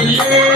yeah.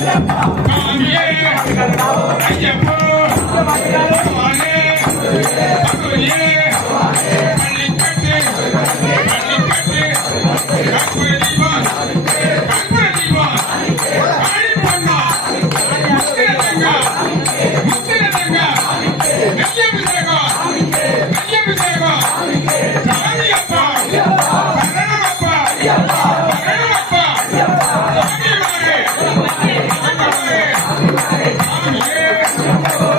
சாமியே Ayyappa Yeah!